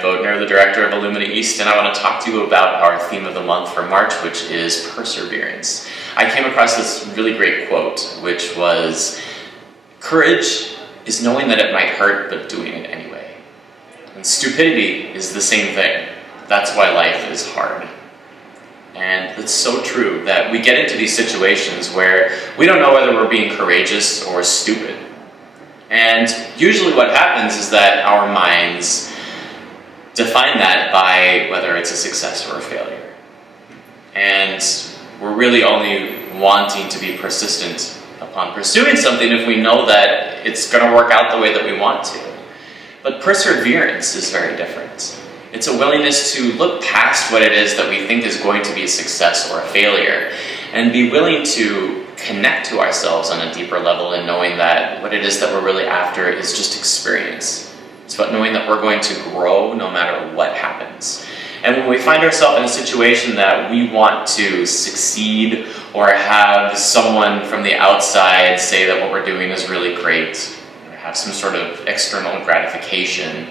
Bodner, the director of Illumina East, and I want to talk to you about our theme of the month for March, which is perseverance. I came across this really great quote, which was, "Courage is knowing that it might hurt, but doing it anyway." And stupidity is the same thing. That's why life is hard. And it's so true that we get into these situations where we don't know whether we're being courageous or stupid. And usually what happens is that our minds define that by whether it's a success or a failure. And we're really only wanting to be persistent upon pursuing something if we know that it's going to work out the way that we want to. But perseverance is very different. It's a willingness to look past what it is that we think is going to be a success or a failure and be willing to connect to ourselves on a deeper level and knowing that what it is that we're really after is just experience. It's about knowing that we're going to grow no matter what happens. And when we find ourselves in a situation that we want to succeed or have someone from the outside say that what we're doing is really great or have some sort of external gratification,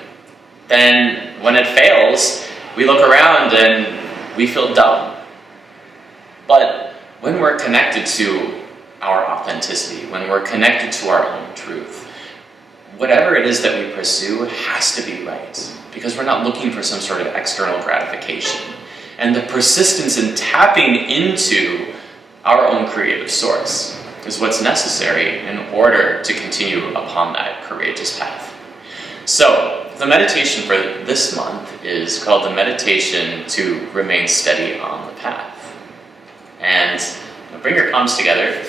then when it fails, we look around and we feel dumb. But when we're connected to our authenticity, when we're connected to our own truth, whatever it is that we pursue has to be right, because we're not looking for some sort of external gratification. And the persistence in tapping into our own creative source is what's necessary in order to continue upon that courageous path. So, the meditation for this month is called the meditation to remain steady on the path. And bring your palms together,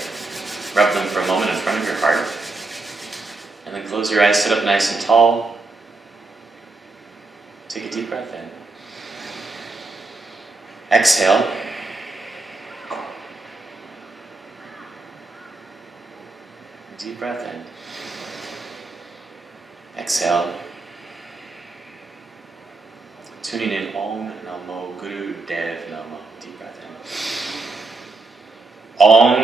rub them for a moment in front of your heart, and then close your eyes, sit up nice and tall. Take a deep breath in. Exhale. Deep breath in. Exhale. Tuning in Om Namo Guru Dev Namo. Deep breath in. Om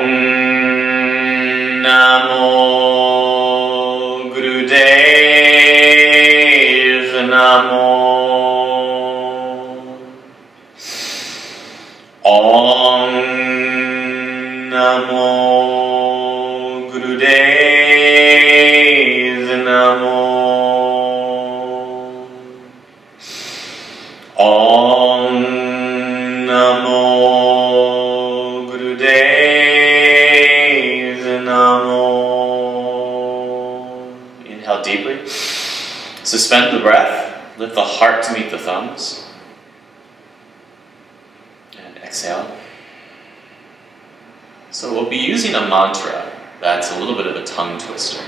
Namo Guru Dev Namo. Om Namo Guru Dev Namo. Om Namo Gurudev Namo. Inhale deeply. Suspend the breath. Lift the heart to meet the thumbs. And exhale. So we'll be using a mantra that's a little bit of a tongue twister.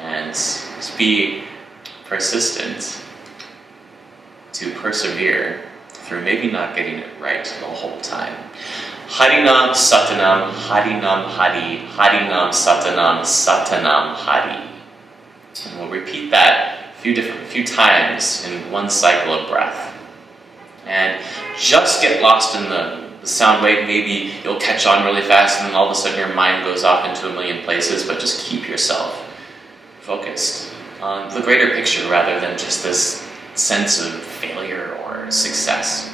And just be persistent to persevere through maybe not getting it right the whole time. Harinam Satanam Harinam Hari Harinam Satanam Satanam Hari. And we'll repeat that a few times in one cycle of breath. And just get lost in the sound wave. Maybe you'll catch on really fast and then all of a sudden your mind goes off into a million places, but just keep yourself focused on the greater picture rather than just this sense of failure or success.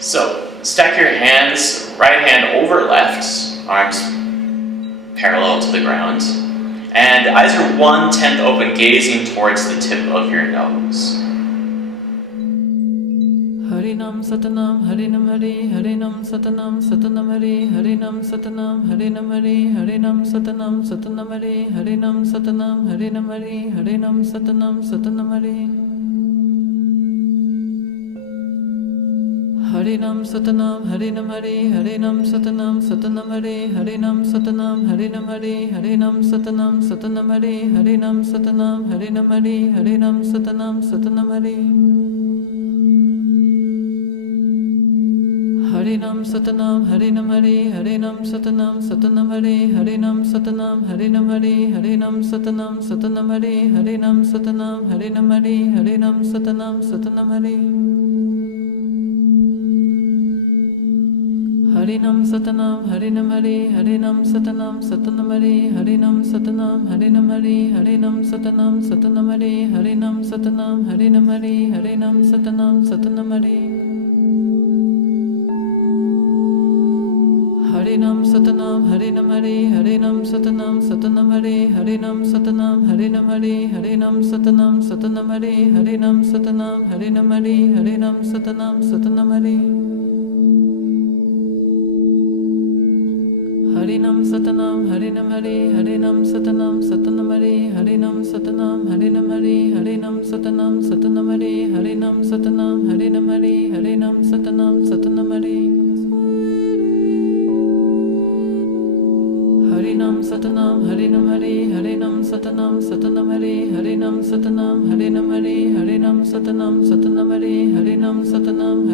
So, stack your hands, right hand over left, arms parallel to the ground, and eyes are 1/10 open, gazing towards the tip of your nose. Harinam Satanam Harinam Hari Harinam Satanam Satanam Hari Harinam Satanam Harinam Hari Harinam Satanam Satanam Hari Harinam Satanam Harinam Hari Harinam Satanam Satanam Hari Harinam Satanam Harinam Hari Harinam Satanam Satanam Hari Harinam Satanam Harinam Hari Harinam Satanam Satanam Hari Harinam Satanam Harinam Hari Harinam Satanam Satanam Hari Harinam Satanam Harinam Hari Harinam Satanam Satanam Hari Harinam Satanam Harinam Hari Harinam Satanam Satanam Hari Harinam Satanam Harinam Hari Harinam Satanam Satanam Hari Harinam Satanam Harinam Hari Harinam Satanam Satanam Hari Harinam Satanam Harinam Hari Harinam Satanam Satanam Hari Harinam Satanam Harinam Hari Harinam Satanam Satanam Hari Harinam Satanam Harinam Hari Harinam Satanam Satanam Hari Harinam Satanam Harinam Hari Harinam Satanam Satanam Hari Harinam Satanam Harinam Hari Harinam Satanam Satanam Hari Harinam Satanam Harinam Hari Harinam Satanam Satanam Hari Harinam Satanam Harinam Hari Harinam Satanam Satanam Hari Harinam Satanam Harinam Hari Harinam Satanam Satanam Hari Harinam Satanam Harinam Hari Harinam Satanam Satanam Hari Harinam Satanam Harinam Hari Harinam Satanam Satanam Hari Harinam Satanam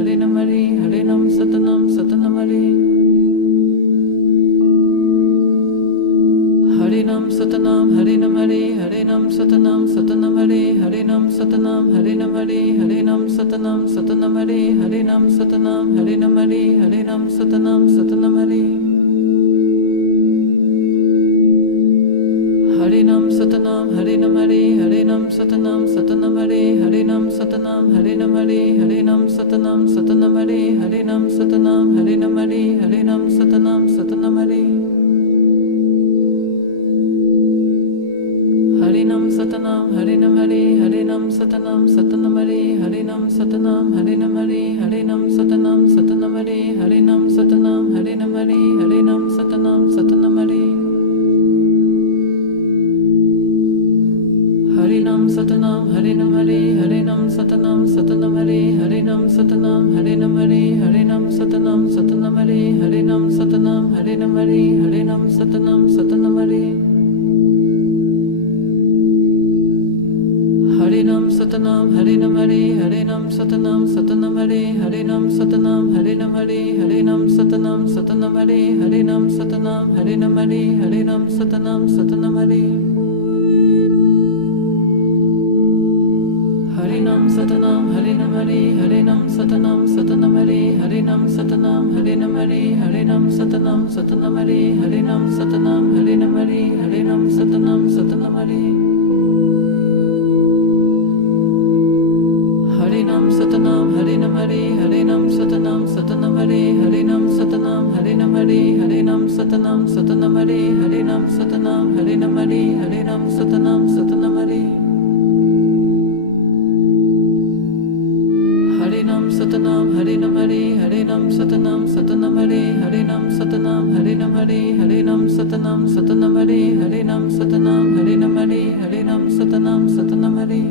Harinam Hari Harinam Satanam Satanam Hari Harinam Satanam Harinam Hari Harinam Satanam Satanam Hari Harinam Satanam Harinam Hari Harinam Satanam Satanam Hari Harinam Satanam Harinam Hari Harinam Satanam Satanam Hari Harinam Satanam Harinam Hari Harinam Satanam Satanam Hari Harinam Satanam Harinam Hari Harinam Satanam Satanam Hari Harinam Satanam Harinam Hari Harinam Satanam Satanam Hari Harinam Satanam Harinam Hari Harinam Satanam Satanam Hari Harinam Satanam Harinam Hari Harinam Satanam Satanam Hari Harinam Satanam Harinam Hari Harinam Satanam Satanam Hari Harinam Satanam Harinam Hari Harinam Satanam Satanam Hari Harinam Satanam Harinam Hari Harinam Satanam Satanam Hari Harinam Satanam Harinam Hari Harinam Satanam Satanam Hari Harinam Satanam Harinam Hari Harinam Satanam Satanam Hari Harinam Satanam Harinam Hari Harinam Satanam Satanam Hari Harinam Satanam Harinam Hari Harinam Satanam Satanam Hari Harinam Satanam Harinam Hari Harinam Satanam Satanam Hari Harinam Satanam Harinam Hari Harinam Satanam Satanam Hari Harinam Satanam Harinam Hari Harinam Satanam Satanam Hari Harinam Satanam Harinam Hari Harinam Satanam Satanam Hari Harinam Satanam Harinam Hari Harinam Satanam Satanam Hari Harinam Satanam Harinam Hari Harinam Satanam Satanam Hari Harinam Satanam Harinam Hari Harinam Satanam Satanam Hari Harinam Satanam Harinam Hari Harinam Satanam Satanam Hari Harinam Satanam Harinam Hari Harinam Satanam Satanam Hari Harinam Satanam Harinam Hari Harinam Satanam Satanam Hari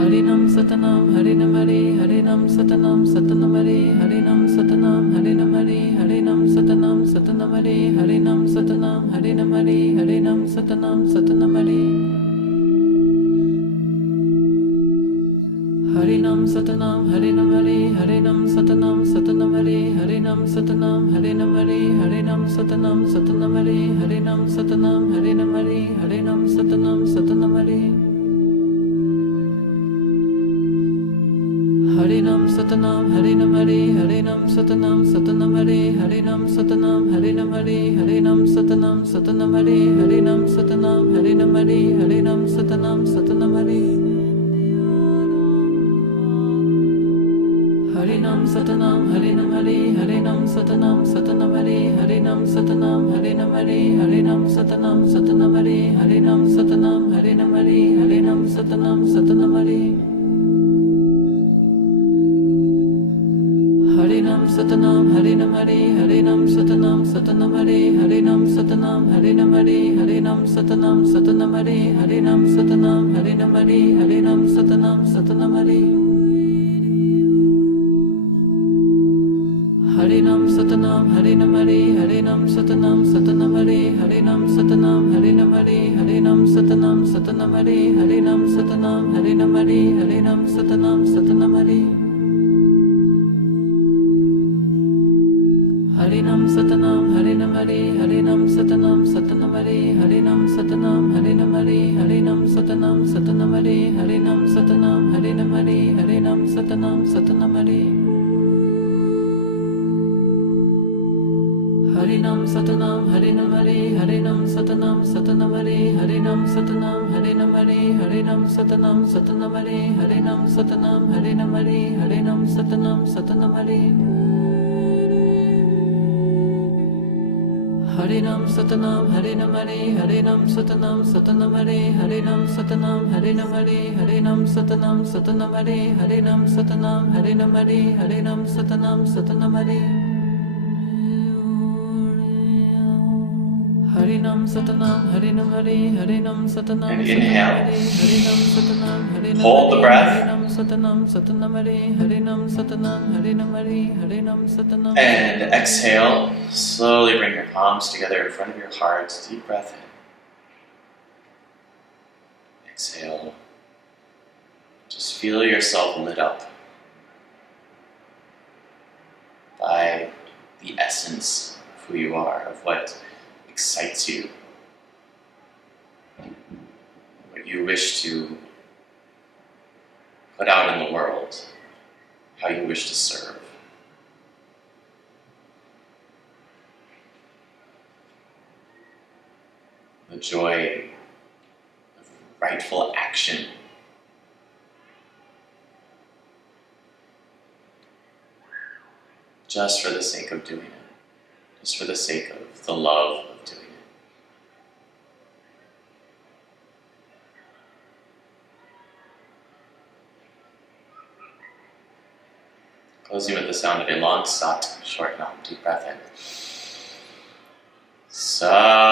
Harinam Satanam Harinam Hari Harinam Satanam Satanam Hari Harinam Satanam Harinam Hari Harinam Satanam Satanam Hari Harinam Satanam Harinam Hari Harinam Satanam Satanam Hari Harinam Satanam Harinam Hari Harinam Satanam Satanam Hari Harinam Satanam Harinam Hari Harinam Satanam Satanam Hari Harinam Satanam Harinam Hari Harinam Satanam Satanam Hari Harinam Satanam Harinam Hari Harinam Satanam Satanam Hari Harinam Satanam Harinam Hari Harinam Satanam Satanam Hari Harinam Satanam Harinam Hari Harinam Satanam Satanam Hari Harinam Satanam Harinam Hari Harinam Satanam Satanam Hari Harinam Satanam Harinam Hari Harinam Satanam Satanam Hari Harinam Satanam Harinam Hari Harinam Satanam Satanam Hari Harinam Satanam Harinam Hari Harinam Satanam Satanam Hari Harinam Satanam Harinam Hari Harinam Satanam Satanam Hari Harinam Satanam Harinam Hari Harinam Satanam Satanam Hari Harinam Satanam Harinam Hari Harinam Satanam Satanam Hari Harinam Satanam Harinam Hari Harinam Satanam Satanam Hari Harinam Satanam Harinam Hari Harinam Satanam Satanam Hari Harinam Satanam Harinam Hari Harinam Satanam Satanam Hari Harinam Satanam Harinam Hari Harinam Satanam Satanam Hari Satanam Harinam Hari Harinam Satanam Satanam Hari Harinam Satanam Harinam Hari Harinam Satanam Satanam Hari Harinam Satanam Harinam Hari Harinam Satanam Satanam Hari Harinam Satanam Harinam Hari Harinam Satanam Satanam Hari Harinam Satanam Harinam Hari Harinam Satanam Satanam Hari Harinam Satanam Harinam Hari Harinam Satanam Satanam Hari Harinam Satanam Harinam Hari Harinam Satanam And Satanam inhale. Hari Harinam Satanam Harinam Hold the Hari breath. Harinam Satanam Satanam Hari Harinam Satanam Harinam Hari Harinam Satanam And exhale. Slowly bring your palms together in front of your heart. Deep breath in. Exhale. Just feel yourself lit up by the essence of who you are, of what excites you, what you wish to put out in the world, how you wish to serve. The joy of rightful action. Just for the sake of doing it. Just for the sake of the love of doing it. Closing with the sound of a long sat, short nam. Deep breath in. Sa.